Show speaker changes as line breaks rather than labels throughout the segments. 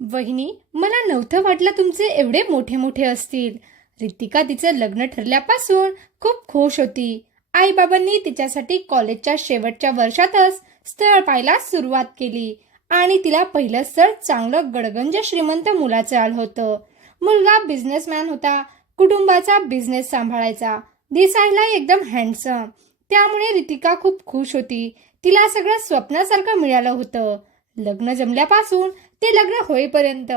वहिनी मला नव्हतं वाटलं तुमचे एवढे मोठे मोठे असतील. रितिका तिचं लग्न ठरल्यापासून खूप खुश होती. आईबाबांनी तिच्यासाठी कॉलेजच्या शेवटच्या वर्षातच स्थळ पाहायला सुरुवात केली आणि तिला पहिलं स्थळ चांगलं गडगंज श्रीमंत मुलाचं आलं होतं. मुलगा बिझनेसमॅन होता कुटुंबाचा बिझनेस सांभाळायचा दिसायला एकदम हँडसम त्यामुळे रितिका खूप खुश होती. तिला सगळं स्वप्नासारखं मिळालं होतं. लग्न जमल्यापासून ते लग्न होईपर्यंत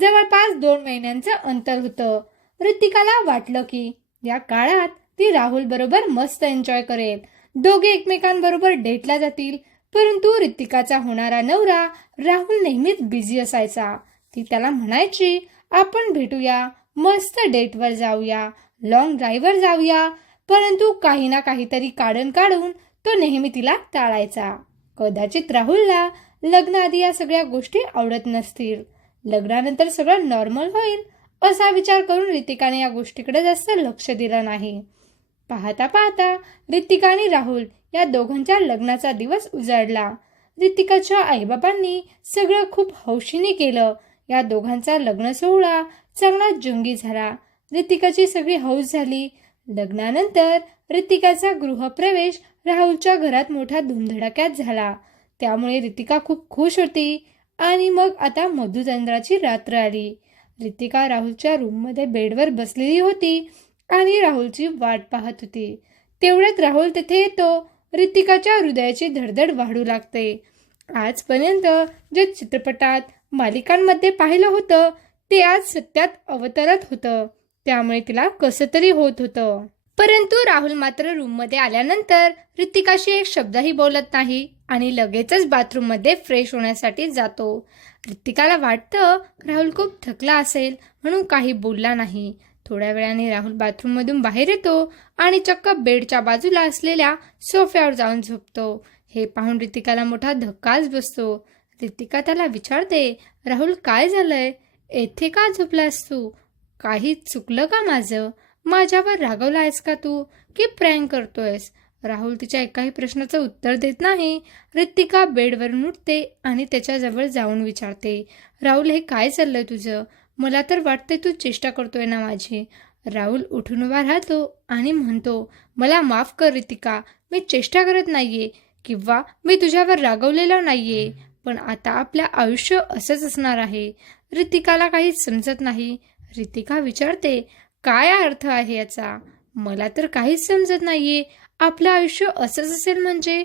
जवळपास दोन महिन्यांचं अंतर होतं. ऋतिकाला वाटलं की या काळात ती राहुल बरोबर मस्त एन्जॉय करेल. दोघे एकमेकांबरोबर डेटला जातील परंतु ऋतिकाचा होणारा नवरा राहुल नेहमीच बिझी असायचा. ती त्याला म्हणायची आपण भेटूया मस्त डेटवर जाऊया लॉंग ड्राईव्हवर जाऊया. परंतु काही ना काहीतरी काढून काढून तो नेहमी तिला टाळायचा. कदाचित राहुलला लग्नाआधी या सगळ्या गोष्टी आवडत नसतील. लग्नानंतर सगळं नॉर्मल होईल असा विचार करून रितिकाने या गोष्टीकडे जास्त लक्ष दिलं नाही. पाहता पाहता रितिका आणि राहुल या दोघांच्या लग्नाचा दिवस उजाडला. रितिकाच्या आईबाबांनी सगळं खूप हौशीने केलं. या दोघांचा लग्न सोहळा चांगला जंगी झाला. रितिकाची सगळी हौस झाली. लग्नानंतर रितिकाचा गृहप्रवेश राहुलच्या घरात मोठ्या धुमधडाक्यात झाला. त्यामुळे रितिका खूप खुश होती आणि मग आता मधुचंद्राची रात्र आली. रितिका राहुलच्या रूममध्ये बेडवर बसलेली होती आणि राहुलची वाट पाहत होती. तेवढ्यात राहुल तिथे येतो. रितिकाच्या हृदयाची धडधड वाढू लागते. आजपर्यंत जे चित्रपटात मालिकांमध्ये पाहिलं होतं ते आज सत्यात अवतरत होतं. त्यामुळे तिला कसं तरी होत होतं. परंतु राहुल मात्र रूममध्ये आल्यानंतर ऋतिकाशी एक शब्दही बोलत नाही. आणि लगेचच बाथरूममध्ये फ्रेश होण्यासाठी जातो. ऋतिकाला वाटतं राहुल खूप थकला असेल म्हणून काही बोलला नाही. थोड्या वेळाने राहुल बाथरूममधून बाहेर येतो आणि चक्क बेडच्या बाजूला असलेल्या सोफ्यावर जाऊन झोपतो. हे पाहून ऋतिकाला मोठा धक्काच बसतो. ऋतिका त्याला विचारते राहुल काय झालंय? येथे का झोपलास तू? काही चुकलं का माझं? माझ्यावर रागवला आहेस का तू? की प्रँक करतोयस? राहुल तिच्या एकाही प्रश्नाचं उत्तर देत नाही. रित्तिका बेडवरून उठते आणि त्याच्याजवळ जाऊन विचारते राहुल हे काय चाललंय तुझं? मला तर वाटते तू चेष्टा करतोय ना माझी. राहुल उठून उभा राहतो आणि म्हणतो मला माफ कर रितिका मी चेष्टा करत नाहीये किंवा मी तुझ्यावर रागवलेला नाहीये पण आता आपलं आयुष्य असंच असणार आहे. रितिकाला काही समजत नाही. रितिका विचारते काय अर्थ आहे याचा? मला तर काहीच समजत नाहीये. आपलं आयुष्य असंच असेल म्हणजे?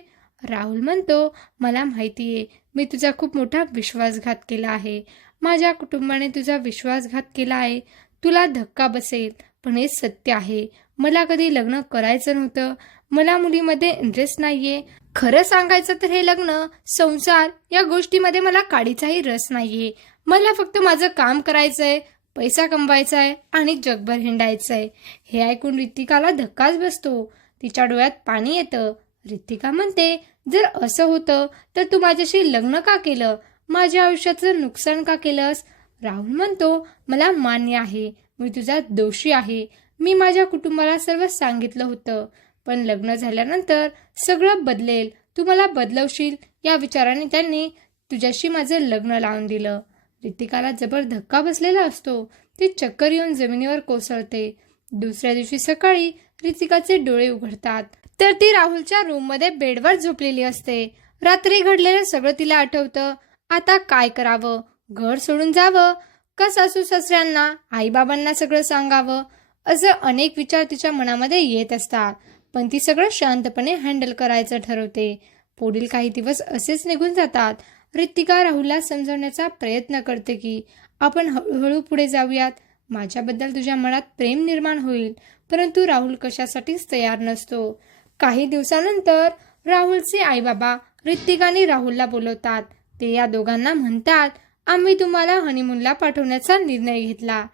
राहुल म्हणतो मला माहितीये मी तुझा खूप मोठा विश्वासघात केला आहे. माझ्या कुटुंबाने तुझा विश्वासघात केला आहे. तुला धक्का बसेल पण हे सत्य आहे. मला कधी लग्न करायचं नव्हतं. मला मुलीमध्ये इंटरेस्ट नाहीये. खरं सांगायचं तर हे लग्न संसार या गोष्टीमध्ये मला काडीचाही रस नाहीये. मला फक्त माझं काम करायचंय पैसा कमवायचा आहे आणि जगभर हिंडायचं आहे हे ऐकून ऋतिकाला धक्काच बसतो. तिच्या डोळ्यात पाणी येतं. रितिका म्हणते जर असं होतं तर तू माझ्याशी लग्न का केलं? माझ्या आयुष्याचं नुकसान का केलंस? राहुल म्हणतो मला मान्य आहे. मी तुझा दोषी आहे. मी माझ्या कुटुंबाला सर्व सांगितलं होतं. पण लग्न झाल्यानंतर सगळं बदलेल. तू मला बदलवशील? या विचाराने त्यांनी तुझ्याशी माझं लग्न लावून दिलं. रितिकाला जबर धक्का बसलेला असतो. ती चक्कर येऊन जमिनीवर कोसळते. दुसऱ्या दिवशी सकाळी रितिकाचे डोळे उघडतात. तर ती राहुलच्या रूममध्ये बेडवर झोपलेली असते. रात्री घडलेलं सगळं तिला आठवतं. आता काय करावं? घर सोडून जावं? का सासू सासऱ्यांना आईबाबांना सगळं सांगावं? असं अनेक विचार तिच्या मनामध्ये येत असतात. पण ती सगळं शांतपणे हँडल करायचं ठरवते. पुढील काही दिवस असेच निघून जातात. रितिका राहुलला समजवण्याचा प्रयत्न करते की आपण हळूहळू पुढे जाऊयात. माझ्याबद्दल तुझ्या मनात प्रेम निर्माण होईल. परंतु राहुल कशासाठीच तयार नसतो. काही दिवसानंतर राहुलचे आईबाबा बाबा आणि राहुलला बोलवतात. ते या दोघांना म्हणतात आम्ही तुम्हाला हनीमूनला पाठवण्याचा निर्णय घेतला.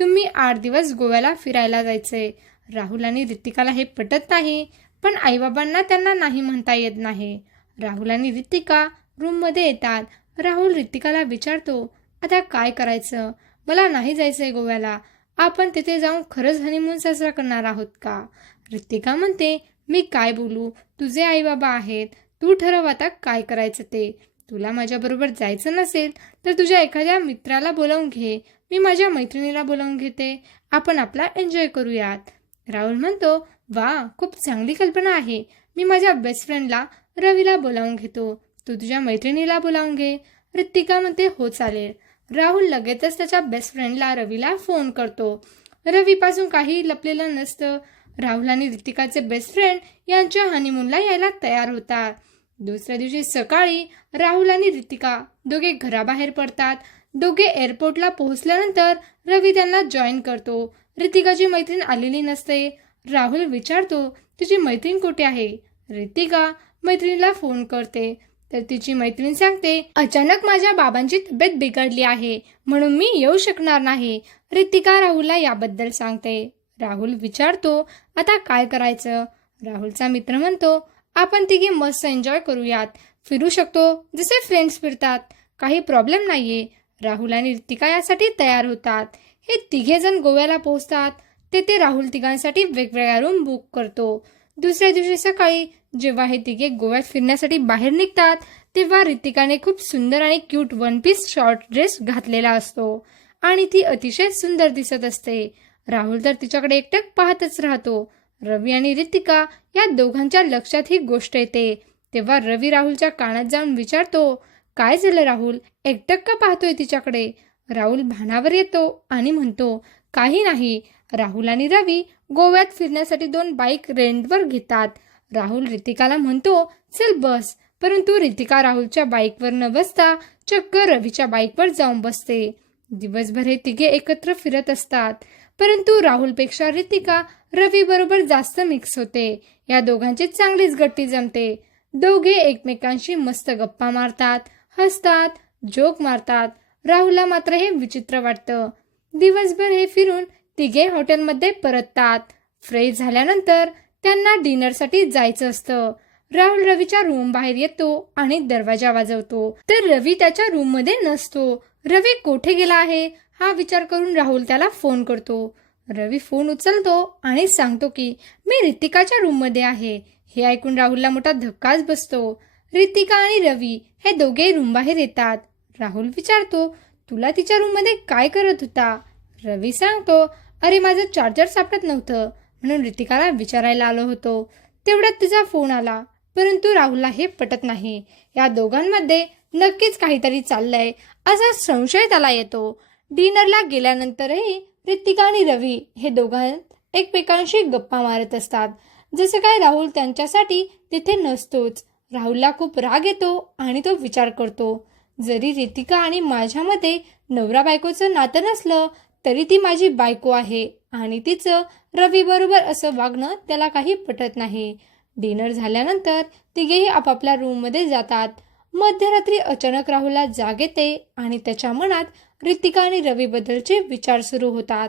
तुम्ही आठ दिवस गोव्याला फिरायला जायचे. राहुल आणि ऋतिकाला हे पटत नाही पण आईबाबांना त्यांना नाही म्हणता येत नाही. राहुल आणि ऋतिका रूममध्ये येतात. राहुल ऋतिकाला विचारतो आता काय करायचं? मला नाही जायचंय गोव्याला. आपण तिथे जाऊन खरंच हनीमून साजरा करणार आहोत का? रितिका म्हणते मी काय बोलू? तुझे आई बाबा आहेत. तू ठरव आता काय करायचं ते. तुला माझ्याबरोबर जायचं नसेल तर तुझ्या एखाद्या मित्राला बोलावून घे. मी माझ्या मैत्रिणीला बोलावून घेते. आपण आपला एन्जॉय करूयात. राहुल म्हणतो वा खूप चांगली कल्पना आहे. मी माझ्या बेस्ट फ्रेंडला रवीला बोलावून घेतो. तू तुझ्या मैत्रिणीला बोलावून घे. रित्तिका म्हणते हो चालेल. राहुल लगेचच त्याच्या बेस्ट फ्रेंडला रवीला फोन करतो. रवीपासून काही लपलेलं नसतं. राहुल आणि रितिकाचे बेस्ट फ्रेंड यांच्या हनीमूनला यायला तयार होतात. दुसऱ्या दिवशी सकाळी राहुल आणि रितिका दोघे घराबाहेर पडतात. दोघे एअरपोर्टला पोहोचल्यानंतर रवी त्यांना जॉईन करतो. रितिकाची मैत्रीण आलेली नसते. राहुल विचारतो तुझी मैत्रीण कुठे आहे? रितिका मैत्रिणीला फोन करते. तर तिची मैत्रीण सांगते अचानक माझ्या बाबांची तब्येत बिघडली आहे म्हणून मी येऊ शकणार नाही. रितिका राहुलला याबद्दल सांगते. राहुल विचारतो आता काय करायचं? राहुलचा मित्र म्हणतो आपण तिघे मस्त एन्जॉय करूयात. फिरू शकतो जसे फ्रेंड्स फिरतात. काही प्रॉब्लेम नाहीये. राहुल आणि रितिका यासाठी तयार होतात. हे तिघे जण गोव्याला पोहोचतात. तेथे राहुल तिघांसाठी वेगवेगळ्या रूम बुक करतो. दुसऱ्या दिवशी सकाळी जेव्हा हे तिघे गोव्यात फिरण्यासाठी बाहेर निघतात तेव्हा रितिकाने खूप सुंदर आणि cute one piece short dress घातलेला असतो. आणि ती अतिशय सुंदर दिसत असते. राहुल तर तिच्याकडे एकटक पाहतच राहतो. रवी आणि रितिका या दोघांच्या लक्षात ही गोष्ट येते. तेव्हा रवी राहुलच्या कानात जाऊन विचारतो काय झालं राहुल? एकटक का पाहतोय तिच्याकडे? राहुल भानावर येतो आणि म्हणतो काही नाही. राहुल आणि रवी गोव्यात फिरण्यासाठी दोन बाईक रेंटवर घेतात. राहुल रितिकाला म्हणतो चल बस. परंतु रितिका राहुलच्या बाईकवर न बसता चक्क रवीच्या बाईकवर जाऊन बसते. दिवसभर हे तिघे एकत्र फिरत असतात. परंतु राहुलपेक्षा रितिका रवी बरोबर जास्त मिक्स होते. या दोघांची चांगलीच गट्टी जमते. दोघे एकमेकांशी मस्त गप्पा मारतात हसतात जोक मारतात. राहुलला मात्र हे विचित्र वाटतं. दिवसभर हे फिरून तिघे हॉटेलमध्ये परततात. फ्रेश झाल्यानंतर त्यांना डिनरसाठी जायचं असतं. राहुल रवीच्या रूम बाहेर येतो आणि दरवाजा वाजवतो. तर रवी त्याच्या रूममध्ये नसतो. रवी कोठे गेला आहे? हा विचार करून राहुल त्याला फोन करतो. रवी फोन उचलतो आणि सांगतो की मी रितिकाच्या रूममध्ये आहे. हे ऐकून राहुलला मोठा धक्काच बसतो. रितिका आणि रवी हे दोघे रूम बाहेर येतात. राहुल विचारतो तुला तिच्या रूममध्ये काय करत होता? रवी सांगतो अरे माझं चार्जर सापडत नव्हतं. म्हणून रितिकाला विचारायला आलो होतो. तेवढ्यात तिचा फोन आला. परंतु राहुलला हे पटत नाही. या दोघांमध्ये नक्कीच काहीतरी चाललंय असा संशय त्याला येतो. डिनरला गेल्यानंतरही ऋतिका आणि रवी हे दोघां एकमेकांशी गप्पा मारत असतात. जसं काय राहुल त्यांच्यासाठी तिथे नसतोच. राहुलला खूप राग येतो आणि तो विचार करतो. जरी रितिका आणि माझ्यामध्ये नवरा बायकोचं नातं नसलं तरी ती माझी बायको आहे आणि तिचं रवी बरोबर असं वागणं त्याला काही पटत नाही. डिनर झाल्यानंतर तिघेही आपापल्या रूममध्ये जातात. मध्यरात्री अचानक राहुलला जाग येते आणि त्याच्या मनात रितिका आणि रवीबद्दलचे विचार सुरू होतात.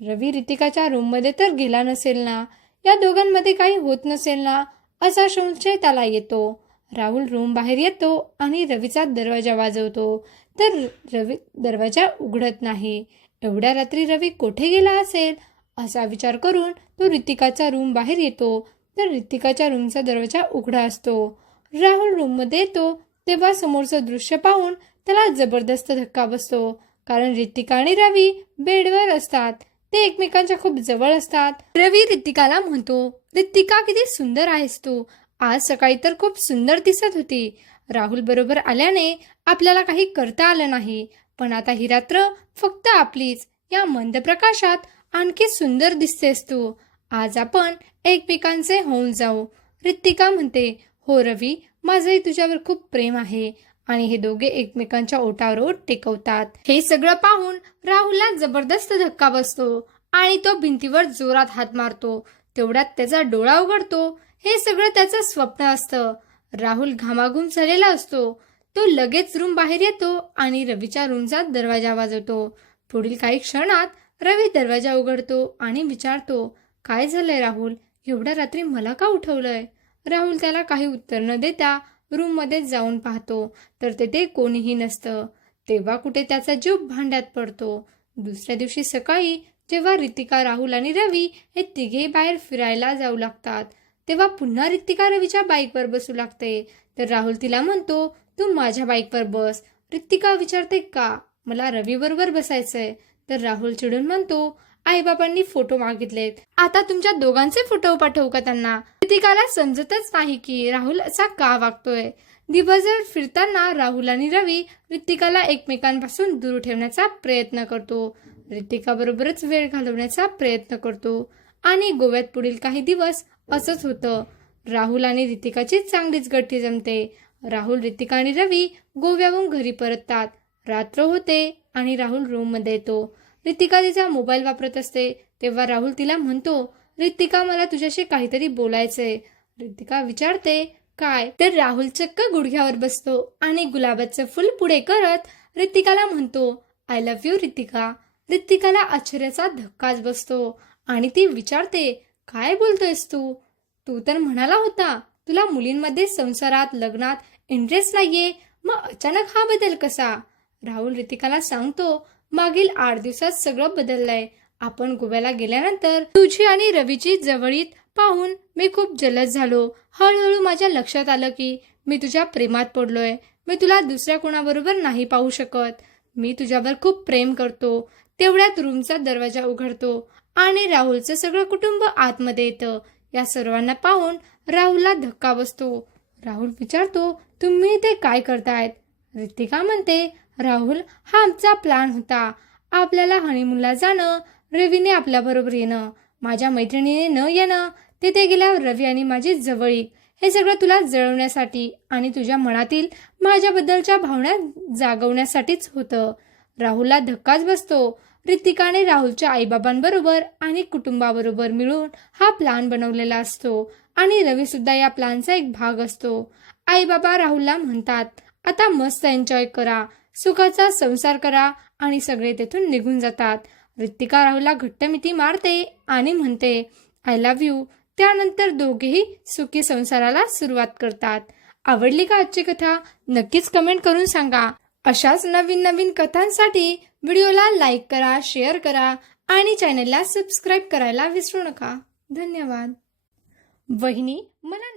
रवी रितिकाच्या रूममध्ये तर गेला नसेल ना? या दोघांमध्ये काही होत नसेल ना? असा संशय त्याला येतो. राहुल रूम बाहेर येतो आणि रवीचा दरवाजा वाजवतो. तर रवी दरवाजा उघडत नाही. एवढ्या रात्री रवी कोठे गेला असेल? असा विचार करून तो रितिकाचा रूम बाहेर येतो. तर रितिकाच्या रूमचा दरवाजा उघडा असतो. राहुल रूममध्ये येतो. तेव्हा समोरचं दृश्य पाहून त्याला जबरदस्त धक्का बसतो. कारण रितिका आणि रवी बेडवर असतात. ते एकमेकांच्या खूप जवळ असतात. रवी रितिकाला म्हणतो रितिका किती सुंदर आहेस तू. आज सकाळी तर खूप सुंदर दिसत होती. राहुल बरोबर आल्याने आपल्याला काही करता आलं नाही. पण आता ही रात्र फक्त आपलीच. या मंद प्रकाशात आणखी सुंदर दिसतेस तू. आज आपण एकमेकांचे होऊन जाऊ. रित्तिका म्हणते हो रवी माझंही तुझ्यावर खूप प्रेम आहे आणि हे दोघे एकमेकांच्या ओटावर ओट टेकवतात. हे सगळं पाहून राहुलला जबरदस्त धक्का बसतो आणि तो भिंतीवर जोरात हात मारतो. तेवढ्यात त्याचा डोळा उघडतो. हे सगळं त्याचं स्वप्न असतं. राहुल घामाघूम झालेला असतो. तो लगेच रूम बाहेर येतो आणि रवीच्या रूमचा दरवाजा वाजवतो. पुढील काही क्षणात रवी दरवाजा उघडतो आणि विचारतो काय झालंय राहुल? एवढ्या रात्री मला का उठवलंय? राहुल त्याला काही उत्तर न देता रूममध्ये जाऊन पाहतो. तर तेथे कोणीही नसतं. तेव्हा कुठे त्याचा जीव भांड्यात पडतो. दुसऱ्या दिवशी सकाळी जेव्हा रितिका राहुल आणि रवी हे तिघे बाहेर फिरायला जाऊ लागतात तेव्हा पुन्हा रितिका रवीच्या बाईकवर बसू लागते. तर राहुल तिला म्हणतो तू माझ्या बाईकवर बस. रितिका विचारते का? मला रवीबरोबर बसायचंय. तर राहुल चिडून म्हणतो आईबाबांनी फोटो मागितलेत. आता तुमच्या दोघांचे फोटो पाठवू का त्यांना? रितिकाला समजतच नाही की राहुल असा का वागतोय. दिवसभर फिरताना राहुल आणि रवी ऋतिकाला एकमेकांपासून दूर ठेवण्याचा प्रयत्न करतो. रितिका बरोबरच वेळ घालवण्याचा प्रयत्न करतो. आणि गोव्यात पुढील काही दिवस असंच होतं. राहुल आणि ऋतिकाची चांगलीच गट्टी जमते. राहुल ऋतिका आणि रवी गोव्याहून घरी परततात. रात्र होते. आणि राहुल रूममध्ये येतो. रितिका तिचा मोबाईल वापरत असते. तेव्हा राहुल तिला म्हणतो रितिका मला तुझ्याशी काहीतरी बोलायचंय. रितिका विचारते काय? तर राहुल चक्क गुडघ्यावर बसतो आणि गुलाबाचं फुल पुढे करत रितिकाला म्हणतो आय लव्ह यू रितिका. रितिकाला आश्चर्याचा धक्काच बसतो आणि ती विचारते काय बोलतोयस तू? तू तर म्हणाला होता तुला मुलींमध्ये संसारात लग्नात इंटरेस्ट नाहीये. मग अचानक हा बदल कसा? राहुल रितिकाला सांगतो मागील आठ दिवसात सगळं बदललंय. आपण गोव्याला गेल्यानंतर तुझी आणि रवीची जवळीत पाहून मी खूप जलद झालो. हळूहळू माझ्या लक्षात आलं की मी तुझ्या प्रेमात पडलोय. मी तुला दुसऱ्या कोणाबरोबर नाही पाहू शकत. मी तुझ्यावर खूप प्रेम करतो. तेवढ्यात रूमचा दरवाजा उघडतो आणि राहुलचं सगळं कुटुंब आतमध्ये येतं. या सर्वांना पाहून राहुलला धक्का बसतो. राहुल विचारतो तुम्ही ते काय करतायत? रितिका म्हणते राहुल हा आमचा प्लॅन होता. आपल्याला हनीमूनला जाणं रवीने आपल्याबरोबर येणं माझ्या मैत्रिणीने न येणं तिथे गेल्यावर रवी आणि माझी जवळीक. हे सगळं तुला जळवण्यासाठी आणि तुझ्या मनातील माझ्याबद्दलच्या भावना जागवण्यासाठीच होतं. राहुलला धक्काच बसतो. रितिकाने राहुलच्या आईबाबांबरोबर आणि कुटुंबाबरोबर मिळून हा प्लान बनवलेला असतो आणि रवी सुद्धा या प्लॅनचा एक भाग असतो. आईबाबा राहुलला म्हणतात आता मस्त एन्जॉय करा. सुखाचा संसार करा आणि सगळे तेथून निघून जातात. ऋतिका राहुलला घट्ट मिठी मारते आणि म्हणते आय लव्ह यू त्यानंतर दोघेही सुखी संसाराला सुरुवात करतात. आवडली का आजची कथा? नक्कीच कमेंट करून सांगा. अशाच नवीन नवीन कथांसाठी व्हिडिओला लाईक करा शेअर करा आणि चॅनलला सबस्क्राईब करायला विसरू नका. धन्यवाद. वहिनी मला